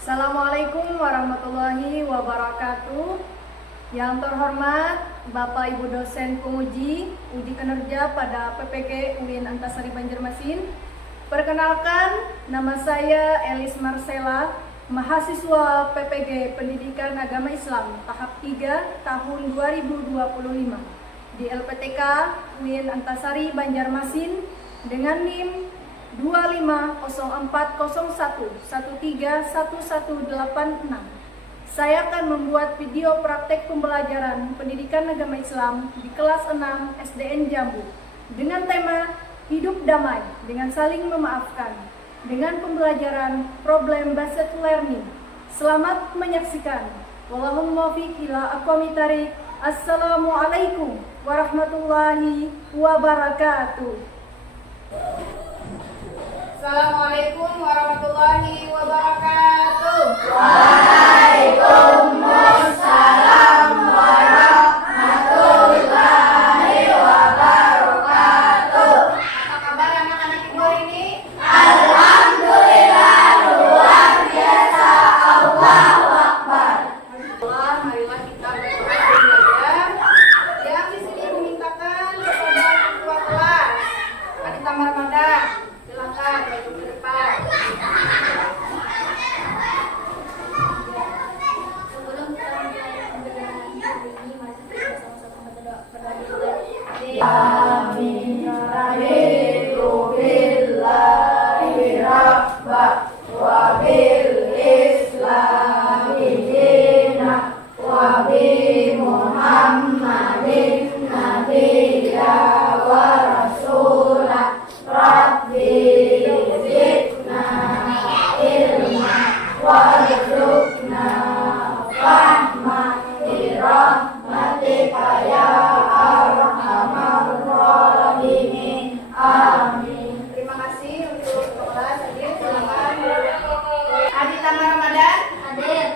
Assalamualaikum warahmatullahi wabarakatuh. Yang terhormat Bapak Ibu dosen penguji uji kinerja pada PPG UIN Antasari Banjarmasin. Perkenalkan, nama saya Elis Marcella, mahasiswa PPG Pendidikan Agama Islam tahap 3 tahun 2025 di LPTK UIN Antasari Banjarmasin dengan NIM 250401131186. Saya akan membuat video praktek pembelajaran pendidikan agama Islam di kelas 6 SDN Jambu dengan tema Hidup Damai dengan Saling Memaafkan dengan pembelajaran problem based learning. Selamat menyaksikan. Wallahul muwaffiq ila aqwamit thariq. Assalamualaikum warahmatullahi wabarakatuh. Assalamualaikum warahmatullahi wabarakatuh. Waalaikumsalam warahmatullahi wabarakatuh. Apa kabar anak-anak ibu hari ini? Alhamdulillah luar biasa. Allahu Akbar. Marilah kita belajar. Yang di sini memintakan kepada ketua kelas Adita Marmada. Silakan maju ke depan. Sebelum kita mulai pembelajaran hari ini, mari kita sama-sama berdoa. Amin. Raditu billahi rabba wa bil islami dina wa bi Muhammadin nabiyya wa rasulah. Rabbi zidna ilma warzuqna fahma bi rahmatika ya arhamar rahimin. Amin. Terima kasih untuk kelas hadir. Silakan. Adita Marmada. Hadir.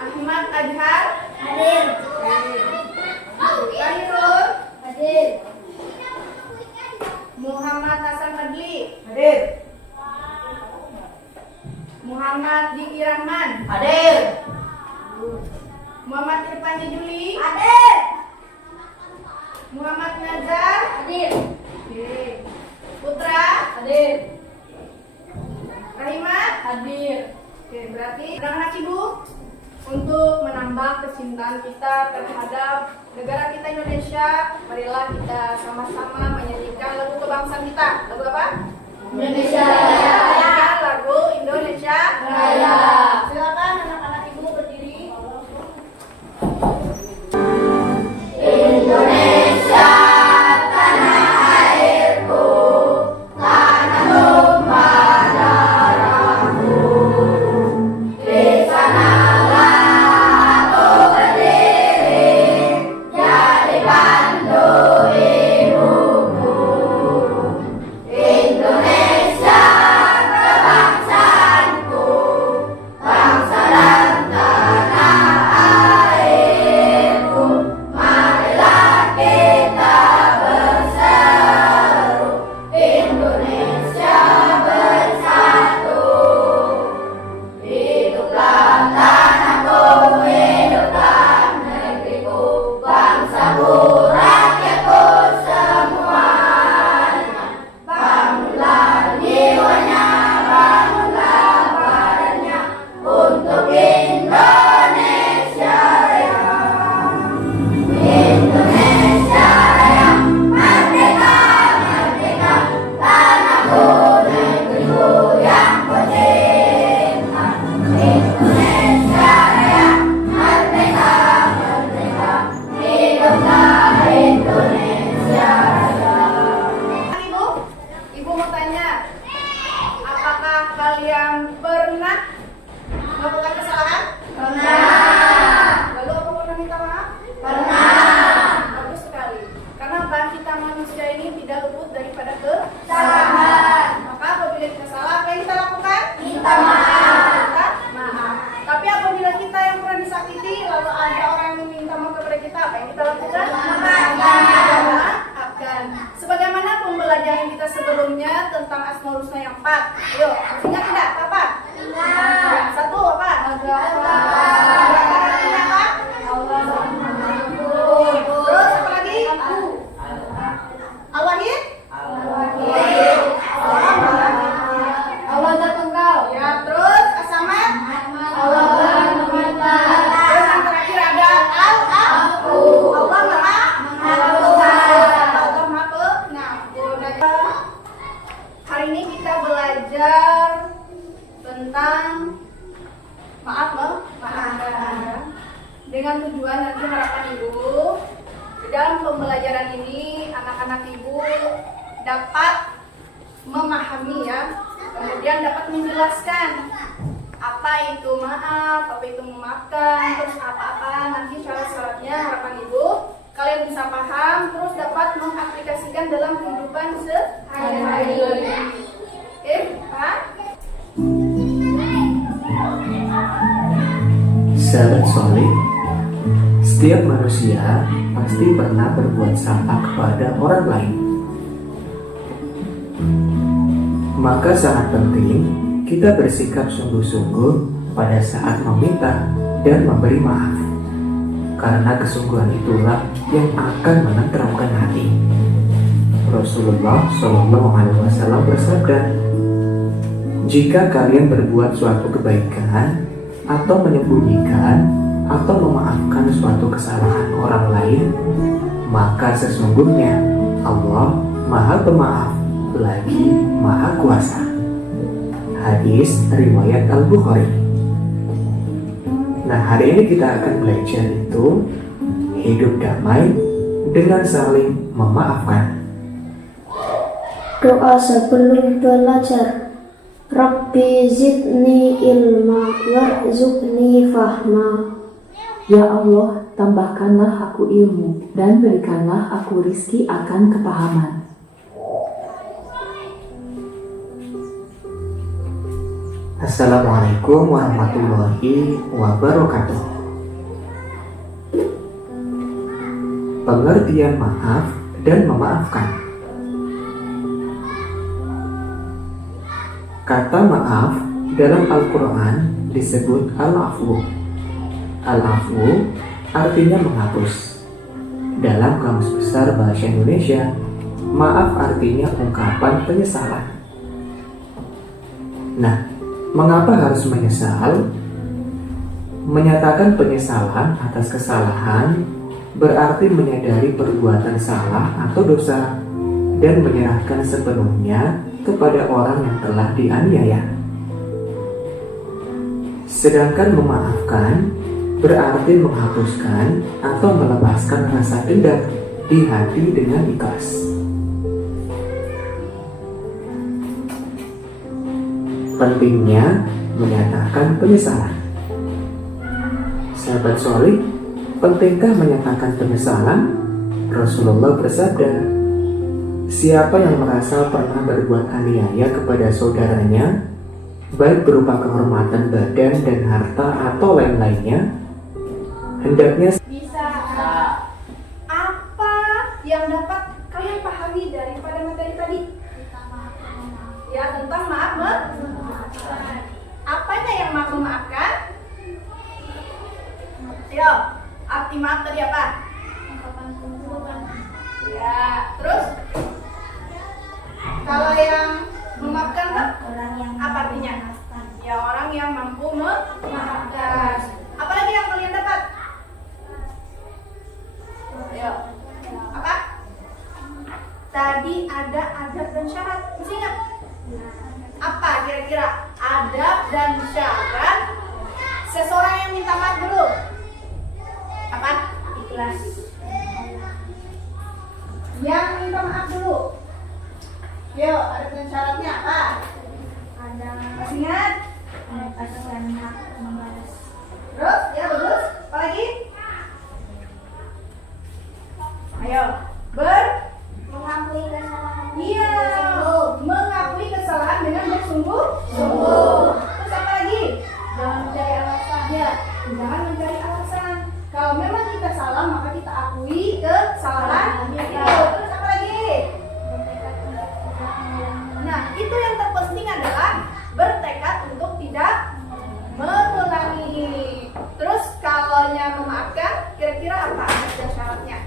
Ahmad Adhar. Hadir. Tahirul. Hadir. Muhammad Hasan Madli. Hadir. Muhammad Diki Rahman. Hadir. Muhammad Irfan Juli. Hadir. Muhammad Nazar. Hadir. Oke. Putra. Hadir. Rahimah. Hadir. Oke, berarti anak-anak ibu untuk menambah kecintaan kita terhadap negara kita Indonesia, marilah kita sama-sama menyanyikan lagu kebangsaan kita. Lagu apa? Indonesia Raya. Lagu Indonesia Raya. Silakan anak-anak ibu berdiri. Indonesia tanah airku, tanah tumpah darahku. Di sanalah aku berdiri, jadi pandu ibuku. Indonesia kebangsaanku, bangsa dan tanah airku. Marilah kita berseru, Indonesia bersatu. Hiduplah tanahku, hiduplah negeriku, bangsaku, rakyatku semuanya. Bangunlah jiwanya, bangunlah badannya untuk Indonesia Raya. Indonesia Raya, merdeka, merdeka, tanahku, negeriku yang ku cinta. Indonesia Raya, merdeka, merdeka, hiduplah Indonesia Raya. Ibu, ibu mau tanya, apakah kalian pernah melakukan kesalahan? Pernah. Lalu apa pernah minta maaf? Pernah. Bagus sekali. Karena apa? Kita manusia ini tidak luput daripada kesalahan. Kesalahan. Maka apabila kita salah, apa yang kita lakukan? Minta maaf. Minta maaf. Tapi apabila kita yang pernah disakiti, lalu ada orang yang meminta maaf kepada kita, apa yang kita lakukan? Memaafkan. Maafkan. Sebagaimana pembelajaran kita sebelumnya. sebelumnya tentang Asmaul Husna yang 4. Ayo, masih ingat tidak? Apa? Yang satu apa? Artinya apa? Terus apa lagi? Al-Wahid? Allah Tunggal. Ya, terus As-Samad? Terus yang terakhir ada Al-Afu. Allah Maha Allah Maha Pengampun. Hari ini kita belajar tentang maafkan. Dengan tujuan nanti harapan ibu di dalam pembelajaran ini anak-anak ibu dapat memahami ya, kemudian dapat menjelaskan apa itu maaf, apa itu memaafkan, terus apa-apa nanti syarat-syaratnya harapan ibu kalian bisa paham, terus dapat mengaplikasikan dalam kehidupan sehari-hari. Oke, Pak? Sahabat soleh, setiap manusia pasti pernah berbuat salah kepada orang lain. Maka sangat penting kita bersikap sungguh-sungguh pada saat meminta dan memberi maaf. Karena kesungguhan itulah yang akan menenteramkan hati. Rasulullah SAW bersabda, "Jika kalian berbuat suatu kebaikan atau menyembunyikan atau memaafkan suatu kesalahan orang lain, maka sesungguhnya Allah Maha Pemaaf lagi Maha Kuasa." Hadis riwayat Al-Bukhari. Nah, hari ini kita akan belajar itu hidup damai dengan saling memaafkan. Doa sebelum belajar. Rabbi zidni ilma warzuqni fahma. Ya Allah, tambahkanlah aku ilmu dan berikanlah aku rizki akan kepahaman. Assalamualaikum warahmatullahi wabarakatuh. Pengertian maaf dan memaafkan. Kata maaf dalam Al-Quran disebut al-afu. Al-afu artinya menghapus. Dalam Kamus Besar Bahasa Indonesia, maaf artinya ungkapan penyesalan. Nah, mengapa harus menyesal? Menyatakan penyesalan atas kesalahan berarti menyadari perbuatan salah atau dosa dan menyerahkan sepenuhnya kepada orang yang telah dianiaya. Sedangkan memaafkan berarti menghapuskan atau melepaskan rasa dendam di hati dengan ikhlas. Pentingnya menyatakan penyesalan. Sahabat soleh, pentingkah menyatakan penyesalan? Rasulullah bersabda, "Siapa yang merasa pernah berbuat aniaya kepada saudaranya, baik berupa kehormatan badan dan harta atau lain-lainnya, hendaknya..." Bisa. Apa yang dapat kalian pahami daripada materi tadi? Ya, tentang maaf. Apanya yang maaf memaafkan? Ayo, arti maaf tadi apa? Ya, terus? Kalau yang memaafkan apa artinya? Ya, orang yang mampu memaafkan. Apalagi yang kalian dapat? Ayo, apa? Tadi ada adab dan syarat. Masih ingat? Apa kira-kira adab dan syarat seseorang yang minta maaf dulu? Apa? Ikhlas. Yang minta maaf dulu. Yuk, adab dan syaratnya apa? Ada Masih ingat? pasangan hak membalas. Terus? Ya, bagus. Apa lagi? Ayo, Mengakui kesalahan. Iya, mengakui kesalahan dengan bersungguh-sungguh. Terus apa lagi? Jangan mencari alasan. Ya, jangan mencari alasan. Kalau memang kita salah, maka kita akui kesalahan itu. Terus apa lagi? Bertekad untuk tidak mengulangi itu yang terpenting adalah bertekad untuk tidak mengulangi. Terus kalau memaafkan, kira-kira apa ada syaratnya?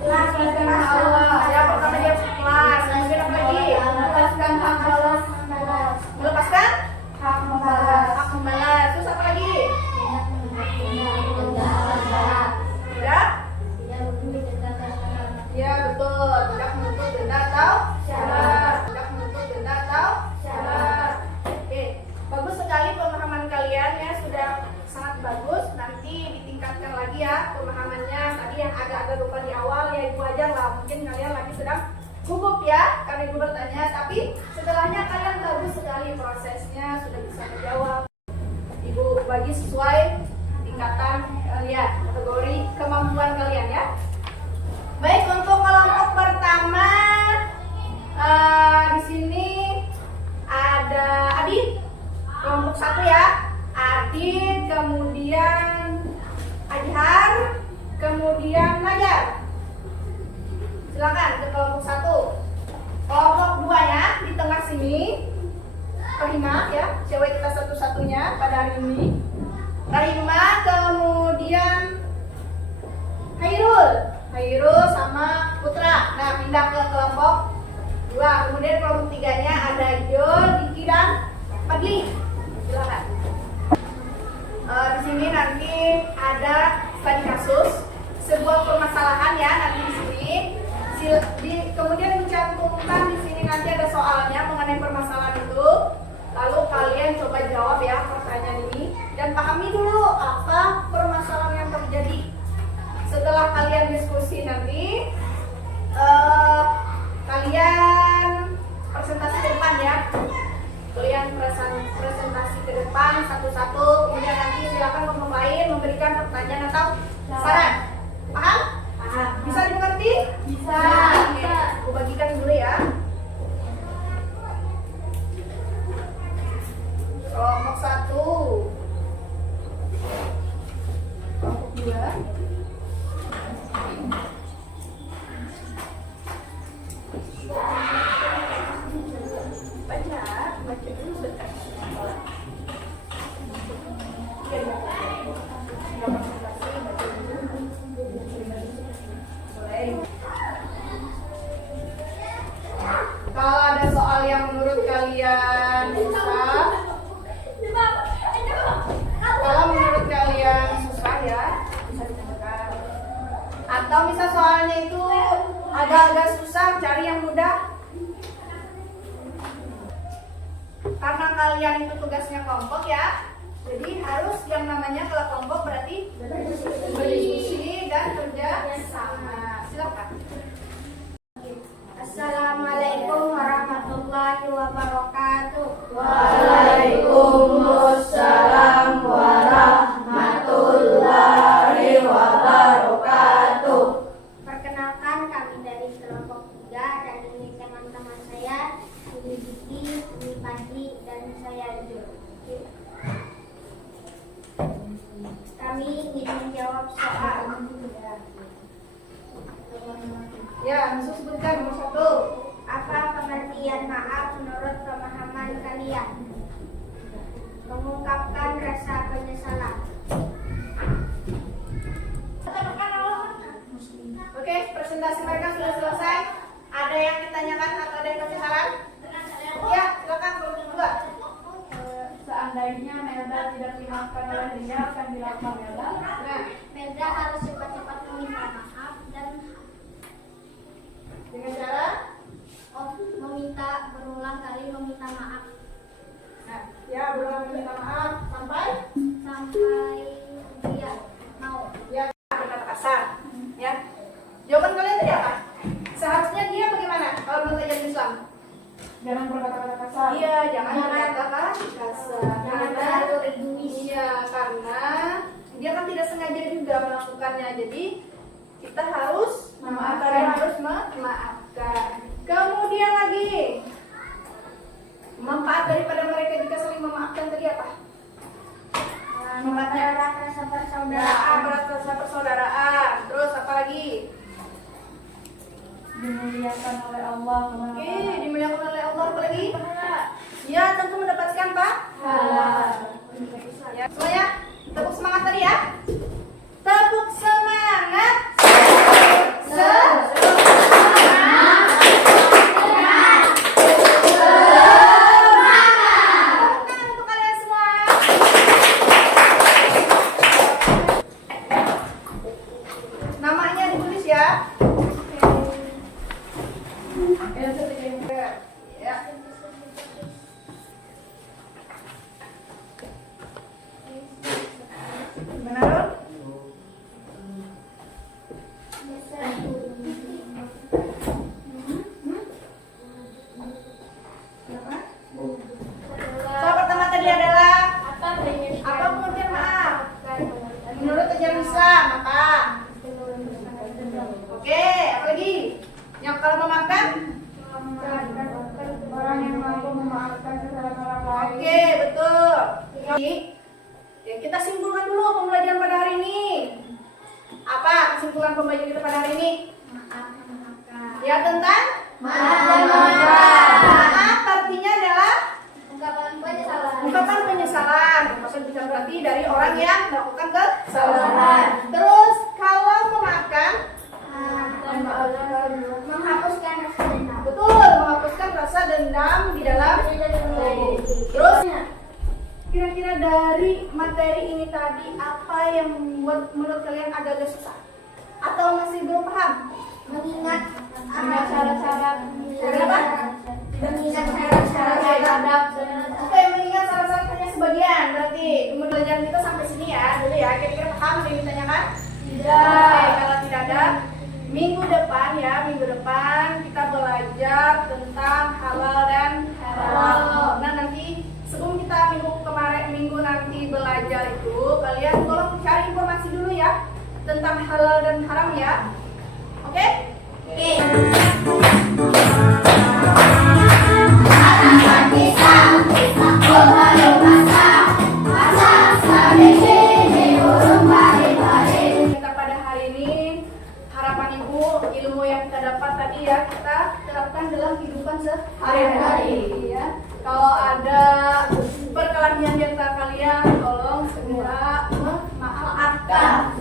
Ikhlas karena Allah. Ya, pertama dia ikhlas. Kemudian apa lagi? Melepaskan hak balas membalas. Melepaskan Hak membalas. hak membalas. Terus apa lagi? Tidak? Ya, betul. Tidak menuntut denda atau syarat. Tidak menuntut denda atau syarat. Oke, bagus sekali pemahaman kalian ya, sudah sangat bagus. Nanti ditingkatkan lagi ya pemahamannya. Tadi yang agak-agak lupa di awal ya itu aja lah. Mungkin kalian lagi sedang gugup ya karena ibu bertanya. Tapi setelahnya kalian bagus sekali prosesnya, sudah bisa menjawab. Ibu bagi sesuai tingkatan kalian, kategori kemampuan kalian ya. Baik, untuk kelompok pertama di sini ada Adit, kelompok 1 ya. Adit, kemudian Adhar, kemudian Najar. Silakan ke kelompok 1. Kelompok 2 ya, di tengah sini Rahima ya, cewek kita satu-satunya pada hari ini. Rahima, kemudian Hairul sama Putra. Nah, pindah ke kelompok 2. Kemudian kelompok 3-nya ada Yul, Diki dan Fadli. Silakan. Di sini nanti ada studi kasus, sebuah permasalahan ya nanti di sini. Kemudian dicantumkan di sini nanti ada soalnya mengenai permasalahan itu. Lalu kalian coba jawab ya pertanyaan ini dan pahami dulu apa permasalahan yang terjadi. Setelah kalian diskusi nanti, kalian presentasi ke depan ya. Kalian presentasi ke depan satu-satu. Kemudian nanti silakan kelompok lain memberikan pertanyaan atau saran. Paham? Paham. Bisa dimengerti? Bisa. Oke, aku bagikan dulu ya. Kelompok 1, kelompok 2. Baca dulu sebentar. Kalau ada soal yang menurut kalian susah, kalau menurut kalian susah ya bisa ditemukan. Atau misal soalnya itu agak-agak susah, cari yang mudah. Karena kalian itu tugasnya kelompok ya, jadi harus yang namanya kalau kelompok berarti berdiskusi dan kerja sama. Silakan. Assalamualaikum warahmatullahi wabarakatuh. Waalaikumsalam warahmatullahi wabarakatuh. Perkenalkan, kami dari kelompok 3 dan ini teman-teman saya, Ini Diki, Ini Fadli, dan saya Jul. Kami ingin menjawab soal. Ya, langsung sebutkan nomor 1. Apa pengertian maaf menurut pemahaman kalian? Mengungkapkan rasa penyesalan. Oke, presentasi mereka sudah selesai. Ada yang ditanyakan atau ada yang kasih saran? Ya, silakan kelompok 2. Seandainya Melda tidak dimaafkan oleh dia, akan dilakukan Melda. Nah, Melda harus cepat-cepat meminta maaf dan dengan cara meminta berulang kali meminta maaf nah, ya berulang minta maaf sampai dia mau. ya berkata kasar. Ya. Jawaban kalian tadi apa? Seharusnya dia bagaimana kalau menurut ajaran Islam? Jangan berkata-kata kasar. Iya, jangan berkata kasar. Jangan terlalu egois. Iya, karena dia kan tidak sengaja juga melakukannya. Jadi kita harus memaafkan. Kemudian lagi, manfaat daripada mereka jika saling memaafkan tadi apa? Mempererat rasa persaudaraan. Rasa persaudaraan. Terus apa lagi? Dimuliakan oleh Allah. Oke, dimuliakan oleh Allah. Apa lagi? memaafkan kesalahan orang lain. Oke, betul. Ya, kita simpulkan dulu pembelajaran pada hari ini. Apa kesimpulan pembelajaran kita pada hari ini? Ya, tentang maaf artinya adalah Ungkapan penyesalan. ungkapan penyesalan. Maksud bisa berarti dari orang yang melakukan kesalahan. Terus kalau memaafkan, Menghapuskan rasa dendam. betul, menghapuskan rasa dendam di dalam diri. Terus kira-kira dari materi ini tadi apa yang membuat menurut kalian agak susah? Atau masih belum paham? Mengingat syarat-syarat mengingat syarat-syarat adab dan Oke, mengingat syarat-syarat hanya sebagian. Berarti pembelajaran kita sampai sini ya dulu ya. Kira-kira paham yang ditanyakan? Tidak. Oke, kalau tidak ada, minggu depan kita belajar tentang halal dan haram. Nah, nanti sebelum kita minggu nanti belajar itu, kalian tolong cari informasi dulu ya tentang halal dan haram ya. Oke? Oke. Kita pada hari ini, harapan Ibu, ilmu yang kita dapat tadi ya, kita terapkan dalam kehidupan sehari-hari ya. Kalau ada perkelahian di antara kalian, tolong segera memaafkan.